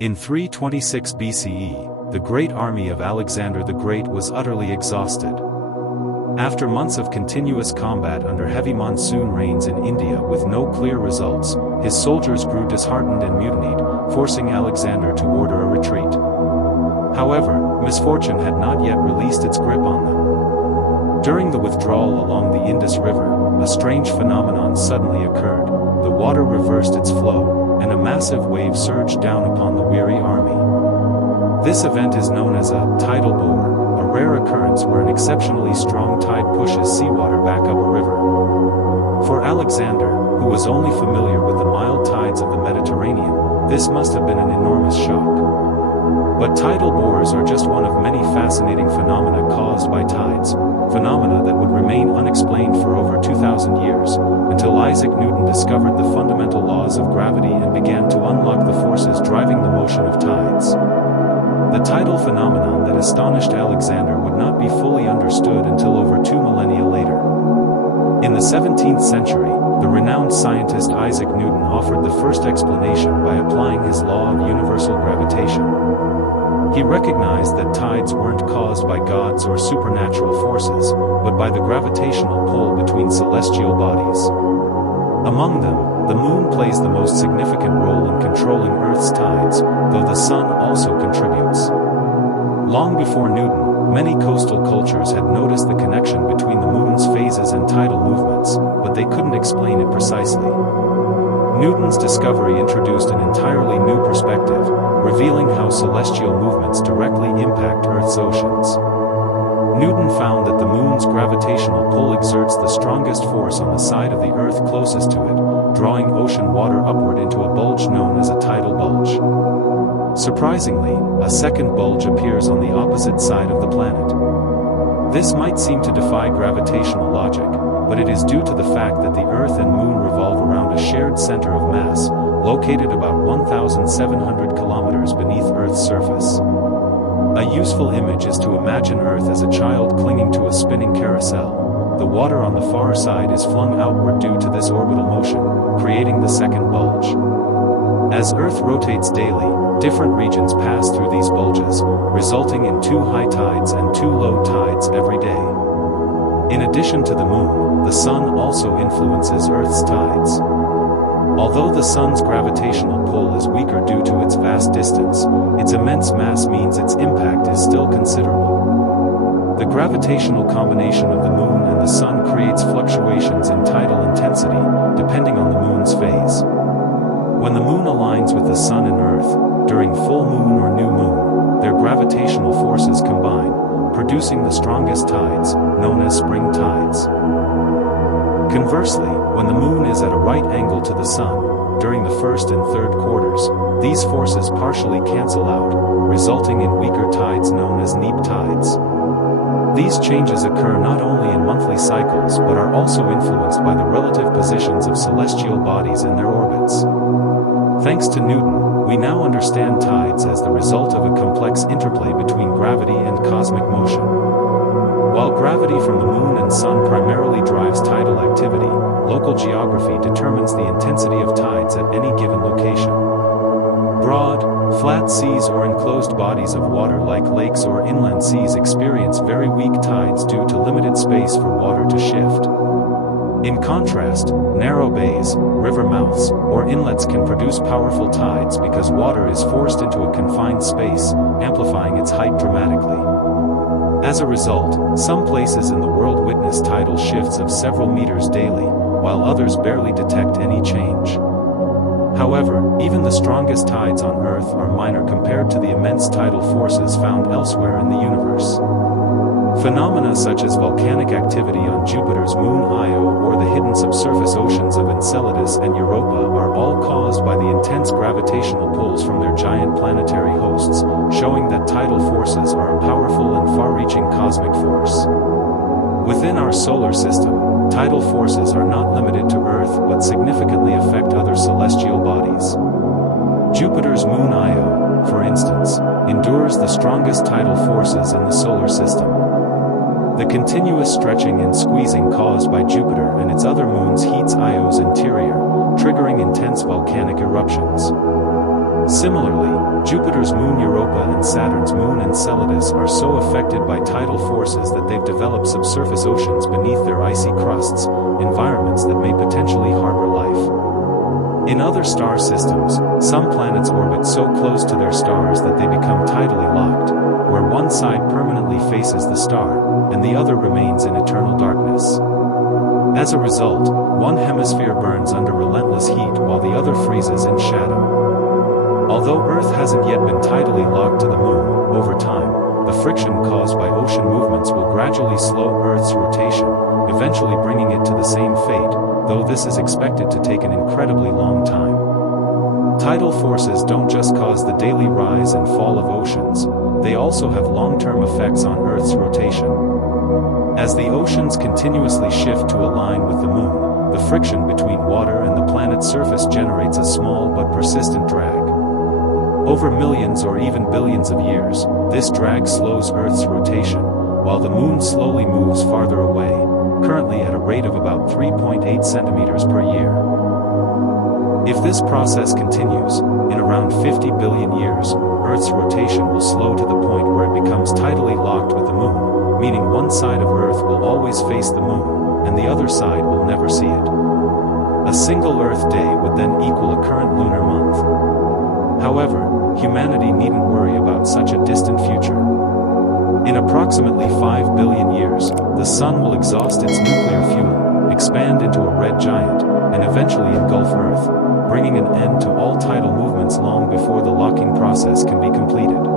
In 326 BCE, the great army of Alexander the Great was utterly exhausted. After months of continuous combat under heavy monsoon rains in India with no clear results, his soldiers grew disheartened and mutinied, forcing Alexander to order a retreat. However, misfortune had not yet released its grip on them. During the withdrawal along the Indus River, a strange phenomenon suddenly occurred. The water reversed its flow, and a massive wave surged down upon the weary army. This event is known as a tidal bore, a rare occurrence where an exceptionally strong tide pushes seawater back up a river. For Alexander, who was only familiar with the mild tides of the Mediterranean, this must have been an enormous shock. But tidal bores are just one of many fascinating phenomena caused by tides, phenomena that would remain unexplained for over 2,000 years, until Isaac Newton discovered the fundamental laws of gravity and began to unlock the forces driving the motion of tides. The tidal phenomenon that astonished Alexander would not be fully understood until over 2 millennia later. In the 17th century, the renowned scientist Isaac Newton offered the first explanation by applying his law of universal gravitation. He recognized that tides weren't caused by gods or supernatural forces, but by the gravitational pull between celestial bodies. Among them, the moon plays the most significant role in controlling Earth's tides, though the sun also contributes. Long before Newton, many coastal cultures had noticed the connection between the moon's phases and tidal movements, but they couldn't explain it precisely. Newton's discovery introduced an entirely new perspective, revealing how celestial movements directly impact Earth's oceans. Newton found that the moon's gravitational pull exerts the strongest force on the side of the Earth closest to it, drawing ocean water upward into a bulge known as a tidal bulge. Surprisingly, a second bulge appears on the opposite side of the planet. This might seem to defy gravitational logic, but it is due to the fact that the Earth and Moon revolve around a shared center of mass, located about 1,700 kilometers beneath Earth's surface. A useful image is to imagine Earth as a child clinging to a spinning carousel. The water on the far side is flung outward due to this orbital motion, creating the second bulge. As Earth rotates daily, different regions pass through these bulges, resulting in 2 high tides and 2 low tides every day. In addition to the moon, the sun also influences Earth's tides. Although the sun's gravitational pull is weaker due to its vast distance, its immense mass means its impact is still considerable. The gravitational combination of the moon and the sun creates fluctuations in tidal intensity, depending on the moon's phase. When the moon aligns with the sun and Earth, during full moon or new moon, their gravitational forces combine, producing the strongest tides, known as spring tides. Conversely, when the moon is at a right angle to the sun, during the first and third quarters, these forces partially cancel out, resulting in weaker tides known as neap tides. These changes occur not only in monthly cycles but are also influenced by the relative positions of celestial bodies and their orbits. Thanks to Newton, we now understand tides as the result of a complex interplay between gravity and cosmic motion. While gravity from the moon and sun primarily drives tidal activity, local geography determines the intensity of tides at any given location. Broad, flat seas or enclosed bodies of water like lakes or inland seas experience very weak tides due to limited space for water to shift. In contrast, narrow bays, river mouths, or inlets can produce powerful tides because water is forced into a confined space, amplifying its height dramatically. As a result, some places in the world witness tidal shifts of several meters daily, while others barely detect any change. However, even the strongest tides on Earth are minor compared to the immense tidal forces found elsewhere in the universe. Phenomena such as volcanic activity on Jupiter's moon Io or the hidden subsurface oceans of Enceladus and Europa are all caused by the intense gravitational pulls from their giant planetary hosts, showing that tidal forces are a powerful and far-reaching cosmic force. Within our solar system, tidal forces are not limited to Earth but significantly affect other celestial bodies. Jupiter's moon Io, for instance, endures the strongest tidal forces in the solar system. The continuous stretching and squeezing caused by Jupiter and its other moons heats Io's interior, triggering intense volcanic eruptions. Similarly, Jupiter's moon Europa and Saturn's moon Enceladus are so affected by tidal forces that they've developed subsurface oceans beneath their icy crusts, environments that may potentially harbor life. In other star systems, some planets orbit so close to their stars that they become tidally locked, where one side permanently faces the star, and the other remains in eternal darkness. As a result, one hemisphere burns under relentless heat while the other freezes in shadow. Although Earth hasn't yet been tidally locked to the moon, over time, the friction caused by ocean movements will gradually slow Earth's rotation, eventually bringing it to the same fate, though this is expected to take an incredibly long time. Tidal forces don't just cause the daily rise and fall of oceans, they also have long-term effects on Earth's rotation. As the oceans continuously shift to align with the moon, the friction between water and the planet's surface generates a small but persistent drag. Over millions or even billions of years, this drag slows Earth's rotation, while the moon slowly moves farther away, currently at a rate of about 3.8 centimeters per year. If this process continues, in around 50 billion years, Earth's rotation will slow to the point where it becomes tidally locked with the moon, meaning one side of Earth will always face the moon, and the other side will never see it. A single Earth day would then equal a current lunar month. However, humanity needn't worry about such a distant future. In approximately 5 billion years, the Sun will exhaust its nuclear fuel, expand into a red giant, and eventually engulf Earth, bringing an end to all tidal movements long before the locking process can be completed.